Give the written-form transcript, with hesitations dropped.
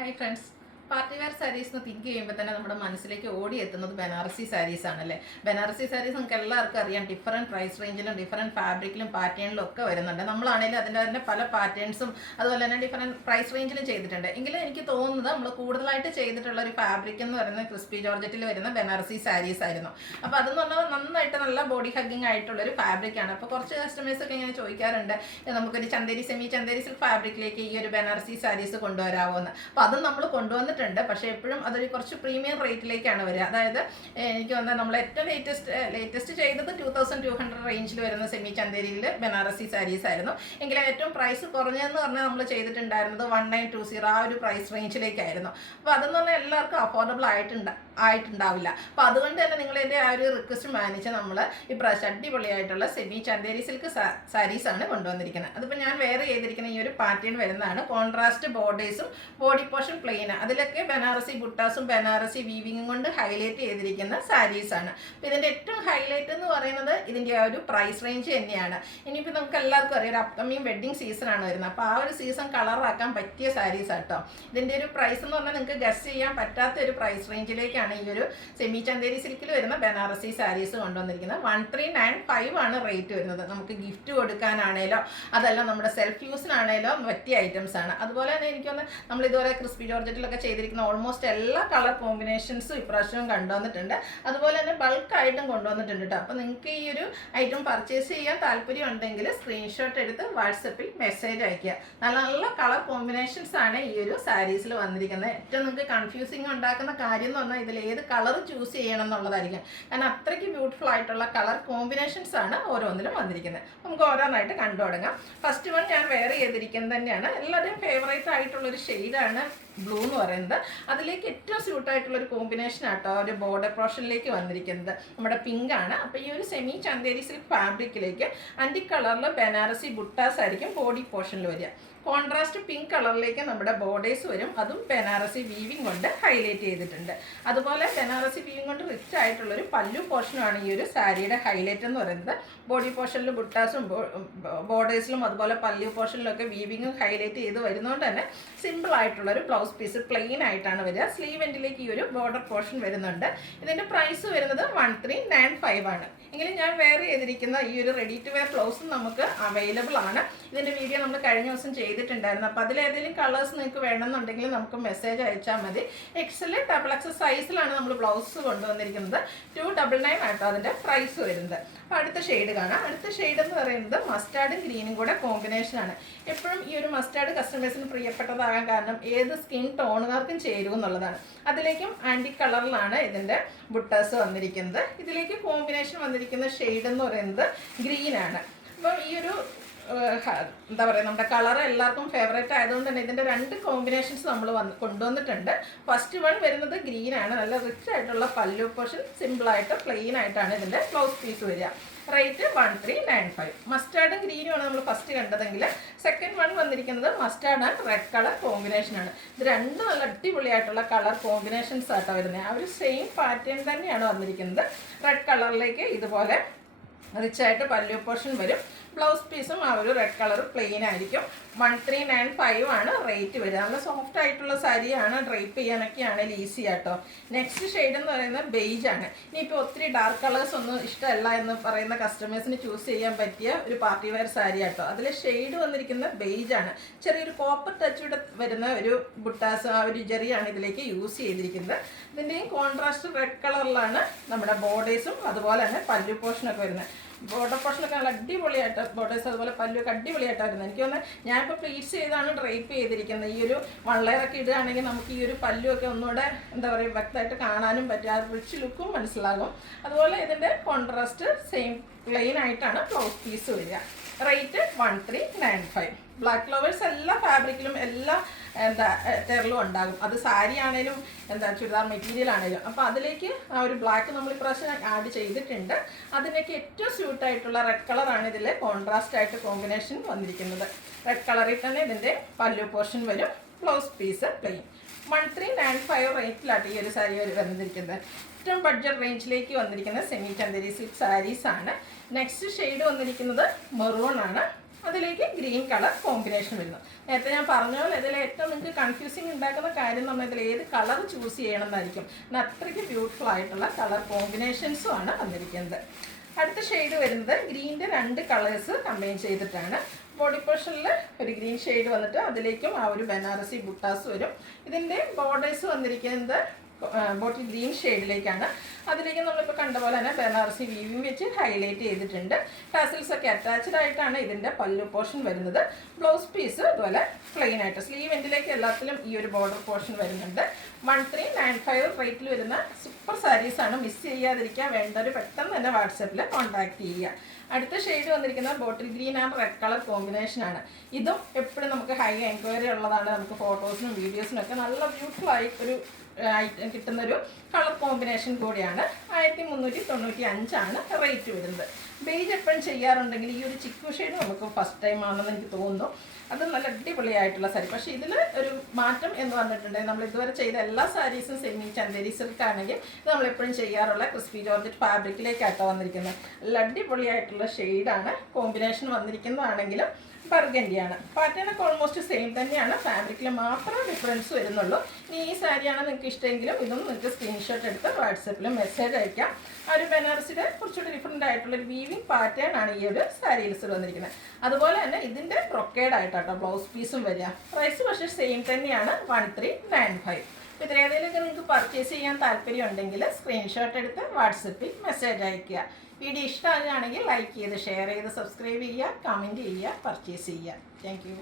Hi friends, party wear saris എന്ന് think ചെയ്യുമ്പോൾ തന്നെ നമ്മുടെ മനസ്സിലേക്ക് ഓടിയെത്തുന്നത് ബനാറസി സാരീസ് ആണല്ലേ. ബനാറസി സാരീസ് നമുക്ക് എല്ലാവർക്കും അറിയാം, ഡിഫറെൻറ്റ് പ്രൈസ് റേഞ്ചിലും ഡിഫറെൻറ്റ് ഫാബ്രിക്കിലും പാറ്റേണിലും ഒക്കെ വരുന്നുണ്ട്. നമ്മളാണെങ്കിലും അതിൻ്റെ തന്നെ പല പാറ്റേൺസും അതുപോലെ തന്നെ ഡിഫറെൻറ്റ് പ്രൈസ് റേഞ്ചിലും ചെയ്തിട്ടുണ്ട്. എങ്കിലും എനിക്ക് തോന്നുന്നത് നമ്മൾ കൂടുതലായിട്ട് ചെയ്തിട്ടുള്ള ഒരു ഫാബ്രിക് എന്ന് പറയുന്നത് ക്രിസ്പി ജോർജറ്റിൽ വരുന്ന ബനാറസി സാരീസ് ആയിരുന്നു. അപ്പോൾ അതെന്ന് പറഞ്ഞാൽ നന്നായിട്ട് നല്ല ബോഡി ഹഗ്ഗിങ് ആയിട്ടുള്ളൊരു ഫാബ്രിക്കാണ്. അപ്പോൾ കുറച്ച് കസ്റ്റമേഴ്സൊക്കെ ഇങ്ങനെ ചോദിക്കാറുണ്ട്, നമുക്കൊരു സെമി ചന്ദേരി സിൽക്ക് ഫാബ്രിക്കിലേക്ക് ഈ ഒരു ബനാറസി സാരീസ് കൊണ്ടുവരാമോ എന്ന്. അപ്പോൾ അത് നമ്മൾ കൊണ്ടുവന്നിട്ടുണ്ട്. പക്ഷേ എപ്പോഴും അതൊരു കുറച്ച് പ്രീമിയം റേറ്റിലേക്കാണ് വരിക. അതായത് എനിക്ക് വന്നാൽ നമ്മൾ ഏറ്റവും ലേറ്റസ്റ്റ് ചെയ്തത് 2200 റേഞ്ചിൽ വരുന്ന സെമി ചന്ദേരിയിൽ ബനാറസി സാരീസ് ആയിരുന്നു. എങ്കിലും ഏറ്റവും പ്രൈസ് കുറഞ്ഞതെന്ന് പറഞ്ഞാൽ നമ്മൾ ചെയ്തിട്ടുണ്ടായിരുന്നത് 1920 ആ ഒരു പ്രൈസ് റേഞ്ചിലേക്കായിരുന്നു. അപ്പോൾ അതെന്ന് പറഞ്ഞാൽ എല്ലാവർക്കും അഫോർഡബിൾ ആയിട്ടുണ്ടാവില്ല. അപ്പോൾ അതുകൊണ്ട് തന്നെ നിങ്ങളെൻ്റെ ആ ഒരു റിക്വസ്റ്റ് മാനിച്ച് നമ്മൾ ഈ പ്രാവശ്യം അടിപൊളിയായിട്ടുള്ള സെമി ചന്ദേരി സിൽക്ക് സാരീസാണ് കൊണ്ടുവന്നിരിക്കുന്നത്. അതിപ്പോൾ ഞാൻ വെയർ ചെയ്തിരിക്കുന്ന ഈ ഒരു പാറ്റേൺ വരുന്നതാണ്. കോൺട്രാസ്റ്റ് ബോർഡേഴ്സും ബോഡി പോർഷൻ പ്ലെയിൻ, അതിലൊക്കെ ബനാറസി ബുട്ടാസും ബനാറസി വീവിങ്ങും കൊണ്ട് ഹൈലൈറ്റ് ചെയ്തിരിക്കുന്ന സാരീസാണ്. അപ്പോൾ ഇതിൻ്റെ ഏറ്റവും ഹൈലൈറ്റ് എന്ന് പറയുന്നത് ഇതിൻ്റെ ആ ഒരു പ്രൈസ് റേഞ്ച് തന്നെയാണ്. ഇനിയിപ്പോൾ നമുക്ക് എല്ലാവർക്കും അറിയാം, ഒരു അപ്കമിങ് വെഡ്ഡിങ് സീസണാണ് വരുന്നത്. അപ്പോൾ ആ ഒരു സീസൺ കളറാക്കാൻ പറ്റിയ സാരീസ് ആട്ടോ. ഇതിൻ്റെ ഒരു പ്രൈസ് എന്ന് പറഞ്ഞാൽ നിങ്ങൾക്ക് ഗസ് ചെയ്യാൻ പറ്റാത്ത ഒരു പ്രൈസ് റേഞ്ചിലേക്കാണ് ഈ ഒരു സെമി ചന്ദേരി സിൽക്കിൽ വരുന്ന ബനാറസി സാരീസ് കൊണ്ടുവന്നിരിക്കുന്നത്. 1395 ആണ് റേറ്റ് വരുന്നത്. നമുക്ക് ഗിഫ്റ്റ് കൊടുക്കാനാണേലോ അതല്ല നമ്മുടെ സെൽഫ് യൂസിനാണേലോ പറ്റിയ ഐറ്റംസ് ആണ്. അതുപോലെ തന്നെ എനിക്കൊന്ന് നമ്മൾ ഇതുവരെ ക്രിസ്പി ജോർജറ്റിലൊക്കെ ചെയ്തിരിക്കുന്ന ഓൾമോസ്റ്റ് എല്ലാ കളർ കോമ്പിനേഷൻസും ഇപ്രാവശ്യവും കൊണ്ടുവന്നിട്ടുണ്ട്. അതുപോലെ തന്നെ ബൾക്കായിട്ടും കൊണ്ടുവന്നിട്ടുണ്ട് കേട്ടോ. അപ്പോൾ നിങ്ങൾക്ക് ഈ ഒരു ഐറ്റം പർച്ചേസ് ചെയ്യാൻ താല്പര്യം ഉണ്ടെങ്കിൽ സ്ക്രീൻഷോട്ട് എടുത്ത് വാട്സപ്പിൽ മെസ്സേജ് അയയ്ക്കുക. നല്ല നല്ല കളർ കോമ്പിനേഷൻസ് ആണ് ഈ ഒരു സാരീസിൽ വന്നിരിക്കുന്നത്. ഏറ്റവും നിങ്ങൾക്ക് കൺഫ്യൂസിങ് ഉണ്ടാക്കുന്ന കാര്യം എന്ന് പറഞ്ഞാൽ ഇതിൽ ഏത് കളർ ചൂസ് ചെയ്യണം എന്നുള്ളതായിരിക്കും. കാരണം അത്രയ്ക്ക് ബ്യൂട്ടിഫുൾ ആയിട്ടുള്ള കളർ കോമ്പിനേഷൻസ് ആണ് ഓരോന്നിലും വന്നിരിക്കുന്നത്. നമുക്ക് ഓരോന്നായിട്ട് കണ്ടു തുടങ്ങാം. ഫസ്റ്റ് വൺ ഞാൻ വെയർ ചെയ്തിരിക്കുന്നത് തന്നെയാണ്. എല്ലാവരുടെയും ഫേവറേറ്റ് ആയിട്ടുള്ളൊരു ഷെയ്ഡാണ് ബ്ലൂ എന്ന് പറയുന്നത്. അതിലേക്ക് ഏറ്റവും സ്യൂട്ടായിട്ടുള്ളൊരു കോമ്പിനേഷൻ ആട്ടോ ഒരു ബോർഡർ പോർഷനിലേക്ക് വന്നിരിക്കുന്നത് നമ്മുടെ പിങ്ക് ആണ്. അപ്പോൾ ഈ ഒരു സെമി ചന്ദേരി സിൽക്ക് ഫാബ്രിക്കിലേക്ക് ആൻറ്റി കളറിൽ ബനാറസി ബുട്ടാസ് ആയിരിക്കും ബോഡി പോർഷനിൽ വരിക. കോൺട്രാസ്റ്റ് പിങ്ക് കളറിലേക്ക് നമ്മുടെ ബോർഡേഴ്സ് വരും. അതും ബനാറസി വീവിങ് കൊണ്ട് ഹൈലൈറ്റ് ചെയ്തിട്ടുണ്ട്. അതുപോലെ ബനാറസി വീവിങ് കൊണ്ട് റിച്ച് ആയിട്ടുള്ളൊരു പല്ലു പോർഷനുമാണ് ഈ ഒരു സാരിയുടെ ഹൈലൈറ്റ് എന്ന് പറയുന്നത്. ബോഡി പോർഷനിൽ ബുട്ടാസും ബോർഡേഴ്സിലും അതുപോലെ പല്ലു പോർഷനിലൊക്കെ വീവിങ്ങും ഹൈലൈറ്റ് ചെയ്ത് വരുന്നതുകൊണ്ട് തന്നെ സിമ്പിൾ ആയിട്ടുള്ളൊരു ബ്ലൗസ് പീസ് പ്ലെയിൻ ആയിട്ടാണ് വരിക. സ്ലീവ് എൻഡിലേക്ക് ഈ ഒരു ബോർഡർ പോർഷൻ വരുന്നുണ്ട്. ഇതിൻ്റെ പ്രൈസ് വരുന്നത് 1395 ആണ്. എങ്കിലും ഞാൻ വെയർ ചെയ്തിരിക്കുന്ന ഈ ഒരു റെഡി ടു വെയർ ബ്ലൗസും നമുക്ക് അവൈലബിൾ ആണ്. ഇതിൻ്റെ വീഡിയോ നമ്മൾ കഴിഞ്ഞ ദിവസം ചെയ്തിട്ടുണ്ടായിരുന്നു. അപ്പോൾ അതിലേതെങ്കിലും കളേഴ്സ് നിങ്ങൾക്ക് വേണമെന്നുണ്ടെങ്കിൽ നമുക്ക് മെസ്സേജ് അയച്ചാൽ മതി. XL XXL സൈസിലാണ് നമ്മൾ ബ്ലൗസ് കൊണ്ടുവന്നിരിക്കുന്നത്. 299 ആട്ടോ അതിൻ്റെ പ്രൈസ് വരുന്നത്. അപ്പോൾ അടുത്ത ഷെയ്ഡ് കാണാം. അടുത്ത ഷെയ്ഡ് എന്ന് പറയുന്നത് മസ്റ്റാർഡും ഗ്രീനും കൂടെ കോമ്പിനേഷനാണ്. എപ്പോഴും ഈ ഒരു മസ്റ്റാർഡ് കസ്റ്റമേഴ്സിന് പ്രിയപ്പെട്ടതാകാൻ കാരണം ഏത് സ്കിൻ ടോണുകാർക്കും ചേരും എന്നുള്ളതാണ്. അതിലേക്കും ആൻറ്റി കളറിലാണ് ഇതിൻ്റെ ബുട്ടാസ് വന്നിരിക്കുന്നത്. ഇതിലേക്ക് കോമ്പിനേഷൻ വന്നിരിക്കുന്ന ഷെയ്ഡ് എന്ന് പറയുന്നത് ഗ്രീനാണ്. അപ്പം ഈ ഒരു എന്താ പറയുക, നമ്മുടെ കളർ എല്ലാവർക്കും ഫേവറേറ്റ് ആയതുകൊണ്ട് തന്നെ ഇതിൻ്റെ രണ്ട് കോമ്പിനേഷൻസ് നമ്മൾ കൊണ്ടുവന്നിട്ടുണ്ട്. ഫസ്റ്റ് വൺ വരുന്നത് ഗ്രീനാണ്. നല്ല റിച്ച് ആയിട്ടുള്ള പല്ലു പോർഷൻ സിമ്പിളായിട്ട് പ്ലെയിൻ ആയിട്ടാണ് ഇതിൻ്റെ ബ്ലൗസ് പീസ് വരിക. റേറ്റ് 1395. മസ്റ്റാർഡും ഗ്രീനുമാണ് നമ്മൾ ഫസ്റ്റ് കണ്ടതെങ്കിൽ സെക്കൻഡ് വൺ വന്നിരിക്കുന്നത് മസ്റ്റാർഡ് ആൻഡ് റെഡ് കളർ കോമ്പിനേഷനാണ്. ഇത് രണ്ട് നല്ല അടിപൊളിയായിട്ടുള്ള കളർ കോമ്പിനേഷൻസ് ആയിട്ടാണ് വരുന്നത്. ആ ഒരു സെയിം പാറ്റേൺ തന്നെയാണ് വന്നിരിക്കുന്നത്. റെഡ് കളറിലേക്ക് ഇതുപോലെ റിച്ചായിട്ട് പല്ലു പോർഷൻ വരും. ബ്ലൗസ് പീസും ആ ഒരു റെഡ് കളർ പ്ലെയിൻ ആയിരിക്കും. 1395 ആണ് റേറ്റ് വരിക. നല്ല സോഫ്റ്റ് ആയിട്ടുള്ള സാരിയാണ്, ഡ്രൈപ്പ് ചെയ്യാനൊക്കെ ആണെങ്കിൽ ഈസി ആട്ടോ. നെക്സ്റ്റ് ഷെയ്ഡ് എന്ന് പറയുന്നത് ബെയ്ജ് ആണ്. ഇനിയിപ്പോൾ ഒത്തിരി ഡാർക്ക് കളേഴ്സ് ഒന്നും ഇഷ്ടമല്ല എന്ന് പറയുന്ന കസ്റ്റമേഴ്സിന് ചൂസ് ചെയ്യാൻ പറ്റിയ ഒരു പാർട്ടി വെയർ സാരി ആട്ടോ. അതിൽ ഷെയ്ഡ് വന്നിരിക്കുന്നത് ബെയ്ജ് ആണ്. ചെറിയൊരു കോപ്പർ ടച്ചൂടെ വരുന്ന ഒരു ബുട്ടാസ് ആ ഒരു ജെറിയാണ് ഇതിലേക്ക് യൂസ് ചെയ്തിരിക്കുന്നത്. ഇതിൻ്റെയും കോൺട്രാസ്റ്റ് റെഡ് കളറിലാണ് നമ്മുടെ ബോർഡേഴ്സും അതുപോലെ തന്നെ പല്ലു പോർഷനൊക്കെ വരുന്നത്. ബോർഡർ പോർഷനൊക്കെ നല്ല അടിപൊളിയായിട്ട് ബോർഡേഴ്സ് അതുപോലെ പല്ലുമൊക്കെ അടിപൊളിയായിട്ടായിരുന്നു. എനിക്ക് തോന്നുന്നത് ഞാനിപ്പോൾ പ്ലീറ്റ്സ് ചെയ്താണ് ഡ്രൈപ്പ് ചെയ്തിരിക്കുന്നത്. ഈ ഒരു വള്ളയറൊക്കെ ഇടുകയാണെങ്കിൽ നമുക്ക് ഈ ഒരു പല്ലുമൊക്കെ ഒന്നുകൂടെ എന്താ പറയുക വ്യക്തമായിട്ട് കാണാനും പറ്റും. ആ റിച്ച് ലുക്കും മനസ്സിലാകും. അതുപോലെ ഇതിൻ്റെ കോൺട്രാസ്റ്റ് സെയിം പ്ലെയിൻ ആയിട്ടാണ് ബ്ലൗസ് പീസ് വരിക. റേറ്റ് 1395. ബ്ലാക്ക് ഫ്ലവേഴ്സ് എല്ലാ ഫാബ്രിക്കിലും എല്ലാ ടെറിലും ഉണ്ടാകും. അത് സാരി ആണെങ്കിലും ചുരിദാർ മെറ്റീരിയൽ ആണെങ്കിലും. അപ്പോൾ അതിലേക്ക് ആ ഒരു ബ്ലാക്ക് നമ്മൾ ഇപ്രാവശ്യം ആഡ് ചെയ്തിട്ടുണ്ട്. അതിനൊക്കെ ഏറ്റവും സ്യൂട്ടായിട്ടുള്ള റെഡ് കളറാണ് ഇതിൽ കോൺട്രാസ്റ്റ് ആയിട്ട് കോമ്പിനേഷൻ വന്നിരിക്കുന്നത്. റെഡ് കളറിൽ തന്നെ ഇതിൻ്റെ പല്ലു പോർഷൻ വരും. Blouse piece plain. 1395 റേറ്റിലായിട്ട് ഈ ഒരു സാരി വന്നിരിക്കുന്നത്. ഏറ്റവും ബഡ്ജറ്റ് റേഞ്ചിലേക്ക് വന്നിരിക്കുന്ന സെമി ചന്ദേരി സിൽക്ക് സാരീസാണ്. നെക്സ്റ്റ് ഷെയ്ഡ് വന്നിരിക്കുന്നത് മെറൂൺ ആണ്. അതിലേക്ക് ഗ്രീൻ കളർ കോമ്പിനേഷൻ വരുന്നു. നേരത്തെ ഞാൻ പറഞ്ഞ പോലെ ഇതിൽ ഏറ്റവും നിങ്ങൾക്ക് കൺഫ്യൂസിങ് ഉണ്ടാക്കുന്ന കാര്യം എന്ന് പറഞ്ഞാൽ ഇതിൽ ഏത് കളർ ചൂസ് ചെയ്യണമെന്നായിരിക്കും. എന്നാൽ അത്രയ്ക്ക് ബ്യൂട്ടിഫുൾ ആയിട്ടുള്ള കളർ കോമ്പിനേഷൻസും ആണ് വന്നിരിക്കുന്നത്. അടുത്ത ഷെയ്ഡ് വരുന്നത് ഗ്രീനിൻ്റെ 2 കളേഴ്സ് കമ്പൈൻ ചെയ്തിട്ടാണ്. ബോഡി പോർഷനിൽ ഒരു ഗ്രീൻ ഷെയ്ഡ് വന്നിട്ട് അതിലേക്കും ആ ഒരു ബനാറസി ബുട്ടാസ് വരും. ഇതിൻ്റെ ബോർഡേഴ്സ് വന്നിരിക്കുന്നത് ബോട്ടിൽ ഗ്രീൻ ഷെയ്ഡിലേക്കാണ്. അതിലേക്ക് നമ്മളിപ്പോൾ കണ്ട പോലെ തന്നെ ബനാറസി വീവിങ് വെച്ച് ഹൈലൈറ്റ് ചെയ്തിട്ടുണ്ട്. ടാസിൽസ് ഒക്കെ അറ്റാച്ച്ഡ് ആയിട്ടാണ് ഇതിൻ്റെ പല്ലു പോർഷൻ വരുന്നത്. ബ്ലൗസ് പീസ് ഇതുപോലെ പ്ലെയിൻ ആയിട്ട് സ്ലീവ് എൻഡിലേക്ക് എല്ലാത്തിലും ഈ ഒരു ബോർഡർ പോർഷൻ വരുന്നുണ്ട്. 1395 റേറ്റിൽ വരുന്ന സൂപ്പർ സാരീസാണ്. മിസ് ചെയ്യാതിരിക്കുക. വേണ്ടവർ പെട്ടെന്ന് തന്നെ വാട്സാപ്പിൽ കോൺടാക്ട് ചെയ്യുക. അടുത്ത ഷെയ്ഡ് വന്നിരിക്കുന്നത് bottle green and red colour കോമ്പിനേഷനാണ്. ഇതും എപ്പോഴും നമുക്ക് ഹൈ എൻക്വയറി ഉള്ളതാണ്. നമുക്ക് ഫോട്ടോസിനും വീഡിയോസിനും ഒക്കെ നല്ല ബ്യൂട്ടിഫുൾ ആയി ഒരു കിട്ടുന്നൊരു കളർ കോമ്പിനേഷൻ കൂടിയാണ്. 1395 റേറ്റ് വരുന്നത്. ബേജ് എപ്പോഴും ചെയ്യാറുണ്ടെങ്കിൽ ഈ ഒരു ചിക്കു ഷെയ്ഡ് നമുക്ക് ഫസ്റ്റ് ടൈം ആണെന്ന് എനിക്ക് തോന്നുന്നു. അത് നല്ല അടിപൊളിയായിട്ടുള്ള സാരി. പക്ഷേ ഇതിൽ ഒരു മാറ്റം എന്ന് പറഞ്ഞിട്ടുണ്ടെങ്കിൽ നമ്മൾ ഇതുവരെ ചെയ്ത എല്ലാ സാരീസും സെമി ചന്ദേരി സിൽക്ക് ആണെങ്കിൽ ഇത് നമ്മളെപ്പോഴും ചെയ്യാറുള്ള ക്രിസ്പി ജോർജറ്റ് ഫാബ്രിക്കിലേക്കാട്ടോ വന്നിരിക്കുന്നത്. നല്ല അടിപൊളിയായിട്ടുള്ള ഷെയ്ഡാണ്. കോമ്പിനേഷൻ വന്നിരിക്കുന്നതാണെങ്കിലും ബർഗൻഡിയാണ്. പാറ്റേണൊക്കെ ഓൾമോസ്റ്റ് സെയിം തന്നെയാണ്. ഫാബ്രിക്കിൽ മാത്രമേ ഡിഫറൻസ് വരുന്നുള്ളൂ. ഇനി ഈ സാരിയാണ് നിങ്ങൾക്ക് ഇഷ്ടമെങ്കിലും ഇതും നിങ്ങൾക്ക് സ്ക്രീൻഷോട്ട് എടുത്ത് വാട്സപ്പിൽ മെസ്സേജ് അയക്കാം. ആ ഒരു ബനാറസിയുടെ കുറച്ചുകൂടി ഡിഫറെൻ്റ് ആയിട്ടുള്ളൊരു വീവിങ് പാറ്റേൺ ആണ് ഈ ഒരു സാരീസിൽ വന്നിരിക്കുന്നത്. അതുപോലെ തന്നെ ഇതിൻ്റെ ബ്രൊക്കേഡ് ആയിട്ടാട്ടോ ബ്ലൗസ് പീസും വരിക. പ്രൈസ് പക്ഷേ സെയിം തന്നെയാണ് 1395. ഇതിലേതെങ്കിലുമൊക്കെ നിങ്ങൾക്ക് പർച്ചേസ് ചെയ്യാൻ താല്പര്യം ഉണ്ടെങ്കിൽ സ്ക്രീൻഷോട്ട് എടുത്ത് വാട്സപ്പിൽ മെസ്സേജ് അയയ്ക്കുക. വീഡിയോ ഇഷ്ടമാകുകയാണെങ്കിൽ ലൈക്ക് ചെയ്ത് ഷെയർ ചെയ്ത് സബ്സ്ക്രൈബ് ചെയ്യുക, കമൻറ്റ് ചെയ്യുക, പർച്ചേസ് ചെയ്യുക. Thank you.